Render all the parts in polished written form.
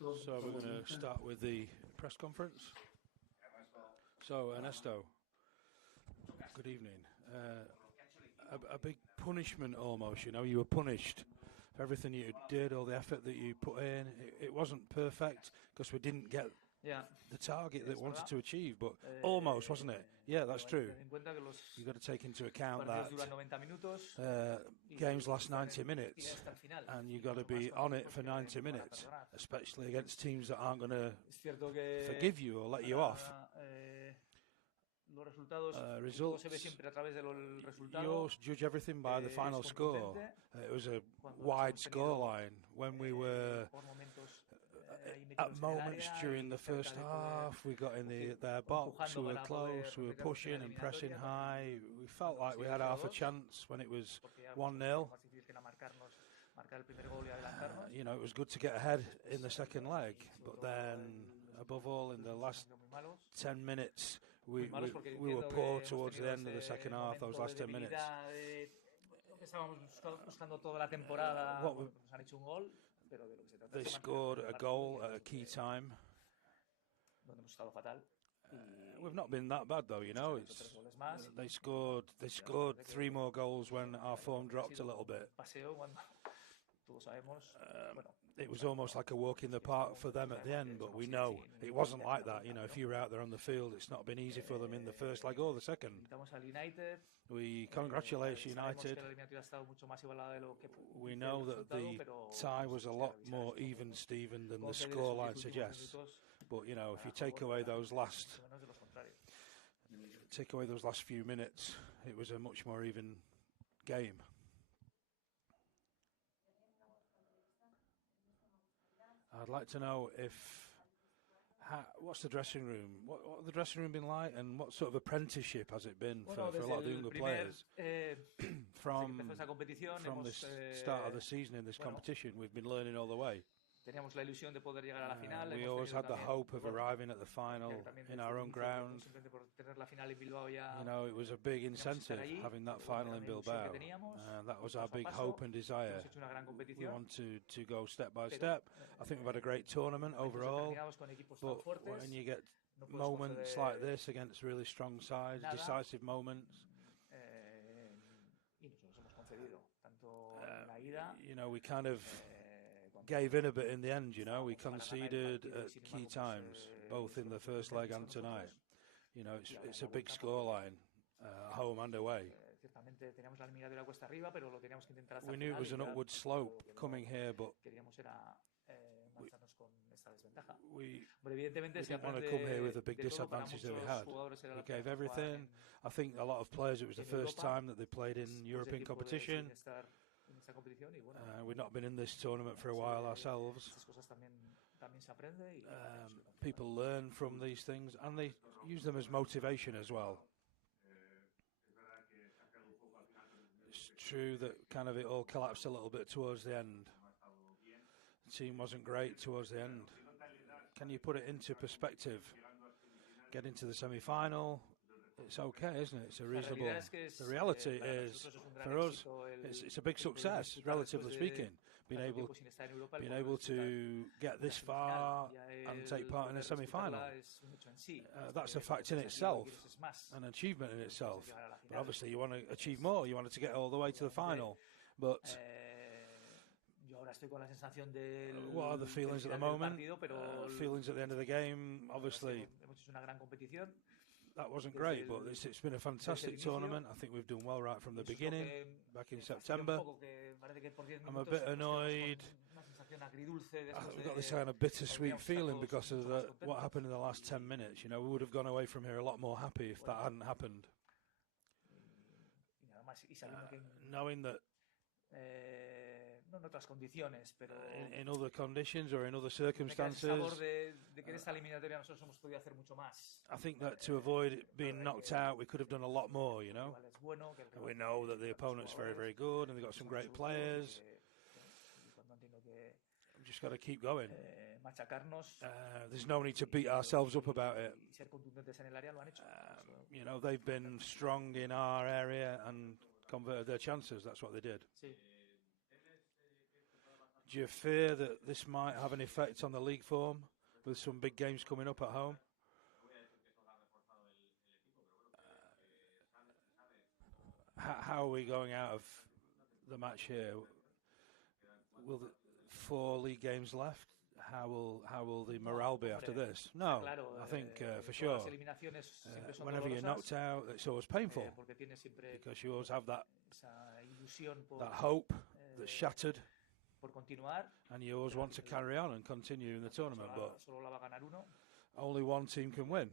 So we're going to start with the press conference. So Ernesto, good evening. A big punishment almost, you know, you were punished for everything you did, all the effort that you put in. It wasn't perfect because we didn't get the target that we wanted to achieve, but almost, wasn't it? Yeah, that's true. You've got to take into account that games last 90 minutes, and you've got to be on it for 90 minutes, especially against teams that aren't going to forgive you or let you off. Results, you judge everything by the final score. It was a wide scoreline. When we were at moments during the first half, we got in their box, we were close, we were pushing and pressing high. We felt like we had half a chance when it was 1-0. You know, it was good to get ahead in the second leg, but then, above all, in the last 10 minutes, we were poor towards the end of the second half, those last 10 minutes. They scored a goal at a key time. We've not been that bad though, you know. They scored 3 more goals when our form dropped a little bit. It was almost like a walk in the park for them at the end, but we know it wasn't like that. You know, if you were out there on the field, it's not been easy for them in the first leg or the second. We congratulate United. We know that the tie was a lot more even, Stephen, than the scoreline suggests. But, you know, if you take away those last few minutes, it was a much more even game. I'd like to know what's the dressing room? What the dressing room been like, and what sort of apprenticeship has it been for a lot of the younger players? From the start of the season in this competition, we've been learning all the way. We always had the hope of arriving at the final in our own ground. You know, it was a big incentive having that final in Bilbao. That was our big hope and desire. We want to go step by step. I think we've had a great tournament overall. But when you get moments like this against really strong sides, decisive moments, you know, we kind of gave in a bit in the end, you know. We conceded at key times, both in the first leg and tonight. You know, it's a big scoreline, home and away. We knew it was an upward slope coming here, but we didn't want to come here with a big disadvantage that we had. We gave everything. I think a lot of players, it was the first time that they played in European competition. We've not been in this tournament for a while ourselves. People learn from these things and they use them as motivation as well. It's true that kind of it all collapsed a little bit towards the end. The team wasn't great towards the end. Can you put it into perspective? Get into the semi-final. It's okay, isn't it? It's a reasonable. The reality is, for us, it's a big success, relatively speaking. Being able to get this far and take part in a semi-final. That's a fact in itself, an achievement in itself. But obviously, you want to achieve more. You wanted to get all the way to the final. But what are the feelings at the moment? Feelings at the end of the game, obviously. That wasn't great, but it's been a fantastic tournament. I think we've done well right from the beginning, back in September. I'm a bit annoyed. We've got this kind of bittersweet feeling because of what happened in the last 10 minutes. You know, we would have gone away from here a lot more happy if that hadn't happened. Knowing that in other conditions or in other circumstances, I think that to avoid it being knocked out, we could have done a lot more, you know. And we know that the opponent's very, very good and they've got some great players. We've just got to keep going. There's no need to beat ourselves up about it. You know, they've been strong in our area and converted their chances. That's what they did. Do you fear that this might have an effect on the league form with some big games coming up at home? How are we going out of the match here? Will the 4 league games left? How will the morale be after this? No, I think for sure. Whenever you're knocked out, it's always painful because you always have that hope that's shattered, and you always want to carry on and continue in the tournament, but only one team can win.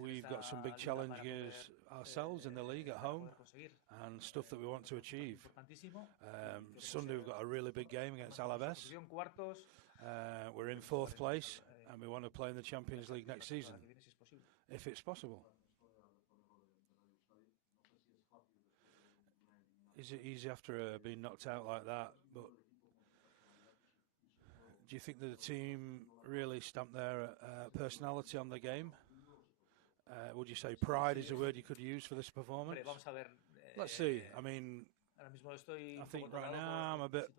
We've got some big challenges ourselves in the league at home and stuff that we want to achieve. Sunday we've got a really big game against Alaves. We're in 4th place and we want to play in the Champions League next season, if it's possible. Is it easy after being knocked out like that? But do you think that the team really stamped their personality on the game? Would you say pride is a word you could use for this performance? Let's see. I mean, I think right now I'm a bit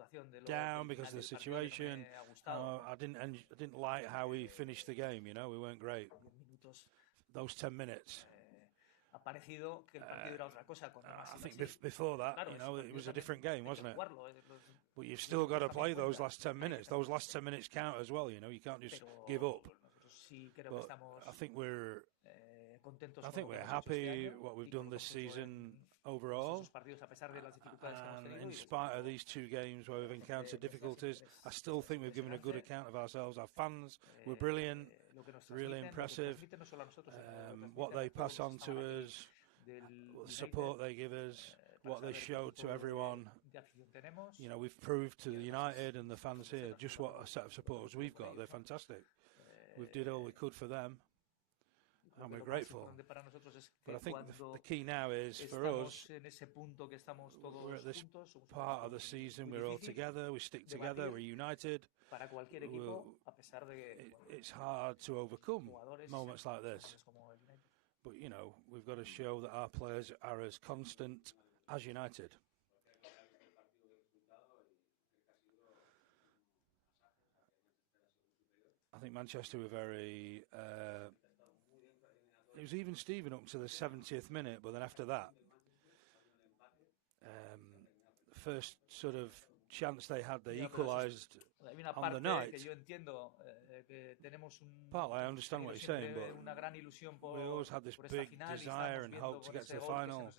down because of the situation. I didn't like how we finished the game. You know, we weren't great. Those 10 minutes. I think before that, you know, it was a different game, wasn't it? But you've still got to play those last 10 minutes. Those last 10 minutes count as well, you know. You can't just give up. But I think we're happy what we've done this season overall. And in spite of these 2 games where we've encountered difficulties, I still think we've given a good account of ourselves. Our fans were brilliant, really impressive. What they pass on to us, the support they give us, what they showed to everyone. You know, we've proved to the United and the fans here just what a set of supporters we've got. They're fantastic. We did all we could for them, and we're grateful. But I think the key now is for us, we're at this part of the season, we're all together, we stick together, we're united. It's hard to overcome moments like this. But, you know, we've got to show that our players are as constant as United. I think Manchester were very... it was even Steven up to the 70th minute, but then after that, first sort of chance they had, they equalised on the night. Partly, I understand what you're saying, but we always had this big desire and hope to get to the final.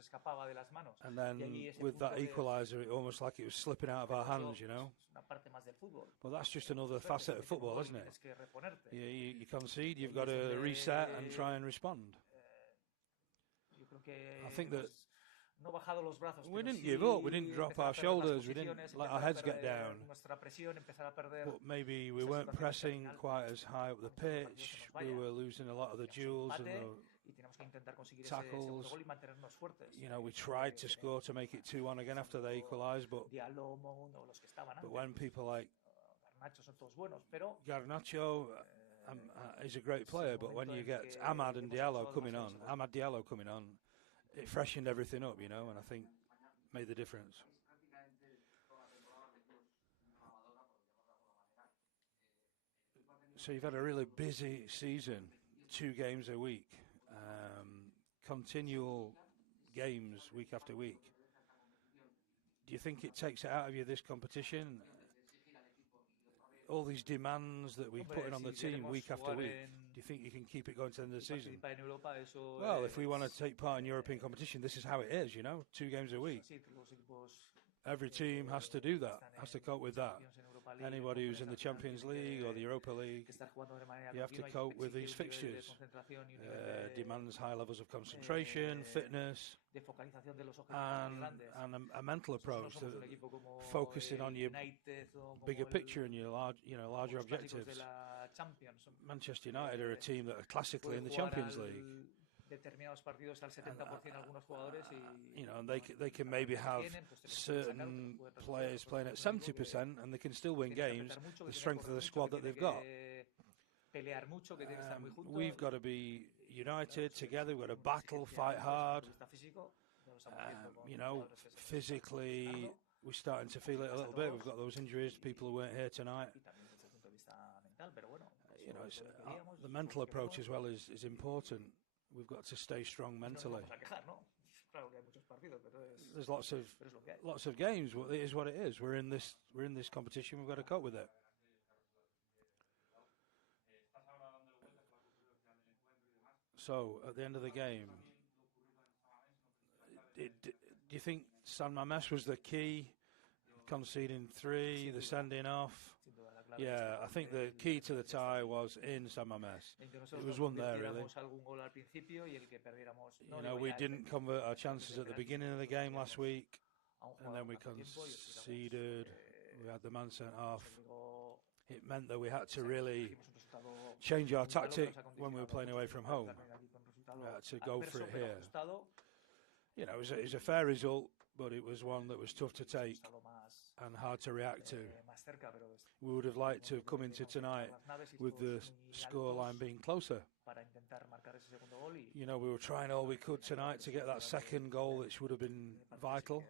And then with that equaliser, it almost like it was slipping out of our hands, you know. Well, that's just another facet of football, isn't it? You concede, you've got to reset and try and respond. I think that we didn't give up, we didn't drop our shoulders, we didn't let our heads get down. But maybe we weren't pressing quite as high up the pitch, we were losing a lot of the duels and the tackles. You know, we tried to score to make it 2-1 again after they equalised, but when people like Garnacho is a great player, but when you get Amad Diallo coming on, it freshened everything up, you know, and I think made the difference. So you've had a really busy season, 2 games a week, continual games week after week. Do you think it takes it out of you, this competition? All these demands that we put in on the team week after week, do you think you can keep it going to the end of the season? Well, if we want to take part in European competition, this is how it is, you know, 2 games a week. Every team has to do that, has to cope with that. Anybody who's in the Champions League or the Europa League, you have to cope with these fixtures. Demands high levels of concentration, fitness, and a mental approach to focusing on your bigger picture and your larger objectives. Manchester United are a team that are classically in the Champions League. You know, and they can maybe have certain players playing at 70% and they can still win games, the strength of the squad that they've got. We've got to be united together, we've got to battle, fight hard, physically we're starting to feel it a little bit. We've got those injuries, people who weren't here tonight. The mental approach as well is important. We've got to stay strong mentally. There's lots of games. It is what it is. We're in this competition. We've got to cope with it. So at the end of the game, do you think San Mamés was the key? Conceding 3, the sending off. Yeah, I think the key to the tie was in San Mamés. It was one there, really. We didn't convert our chances at the beginning of the game last week, and then we conceded. We had the man sent off. It meant that we had to really change our tactic when we were playing away from home. We had to go for it here. It was a fair result, but it was one that was tough to take and hard to react to. We would have liked to have come into tonight with the scoreline being closer. We were trying all we could tonight to get that second goal, which would have been vital.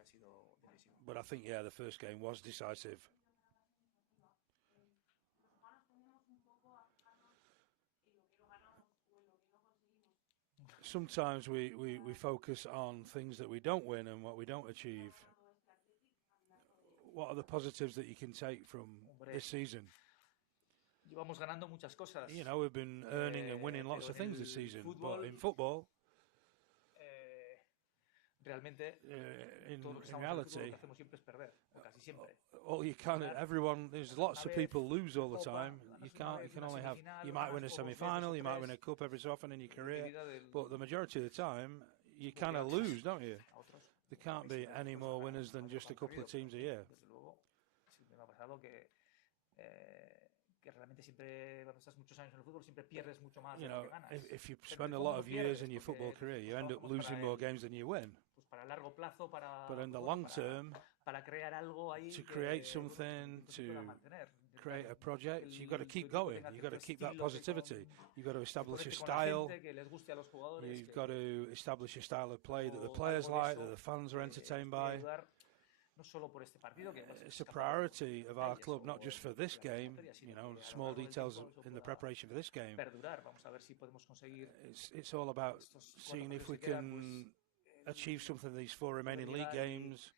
But I think, the first game was decisive. Sometimes we focus on things that we don't win and what we don't achieve. What are the positives that you can take from this season? We've been earning and winning lots of things this season, but in football, in reality, there's lots of people lose all the time. You might win a semi-final, you might win a cup every so often in your career, but the majority of the time, you kind of lose, don't you? There can't be any more winners than just a couple of teams a year. If you spend a lot of years in your football career, you end up losing more games than you win. But in the long term, to create something, to create a project, you've got to keep going. You've got to keep that positivity. You've got to establish a style. You've got to establish a style of play that the players like, that the fans are entertained by. It's a priority of our club, not just for this game, small details in the preparation for this game. It's all about seeing if we can achieve something in these 4 remaining league games,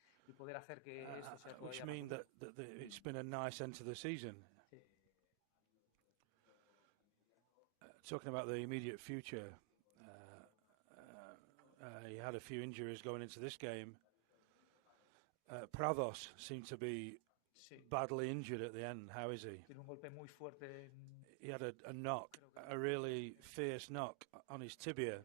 which mean that it's been a nice end to the season. Talking about the immediate future, he had a few injuries going into this game. Prados seemed to be badly injured at the end. How is he? He had a knock, a really fierce knock on his tibia.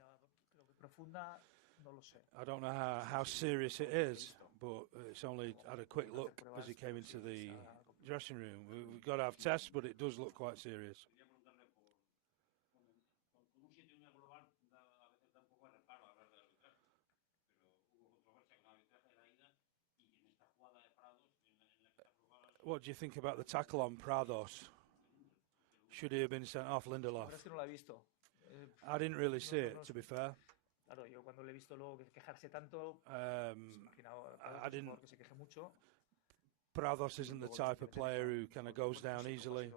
I don't know how serious it is, but it's only had a quick look as he came into the dressing room. We've got to have tests, but it does look quite serious. What do you think about the tackle on Prados? Should he have been sent off, Lindelof? I didn't really see it, to be fair. I didn't. Prados isn't the type of player who kind of goes down easily.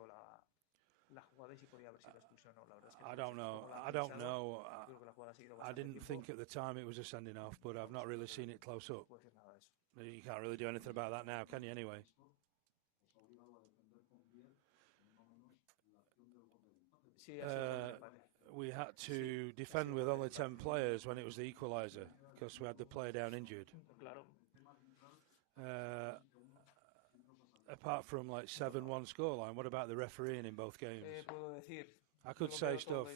I don't know. I didn't think at the time it was a sending off, but I've not really seen it close up. You can't really do anything about that now, can you, anyway? We had to defend with only 10 players when it was the equaliser because we had the player down injured. Apart from 7-1 scoreline, what about the refereeing in both games? I could say stuff.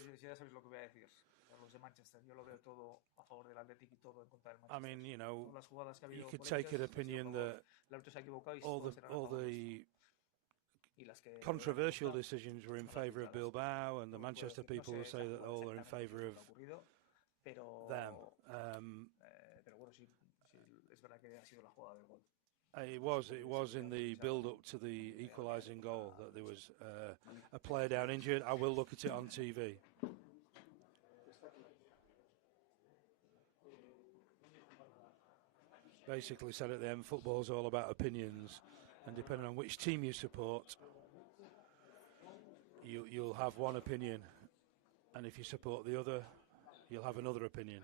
I mean, you could take an opinion that all the controversial decisions were in favour of Bilbao, and the Manchester people will say that all are in favour of them. It was in the build-up to the equalising goal that there was a player down injured. I will look at it on TV. basically said at the end, football's all about opinions, and depending on which team you support, you'll have one opinion, and if you support the other, you'll have another opinion.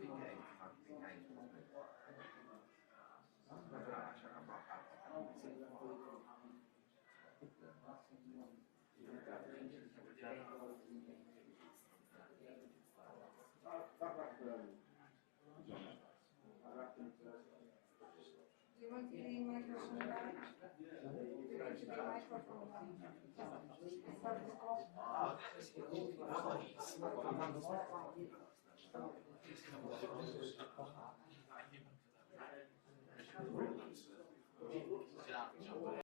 you want the microphone back? You want the microphone back?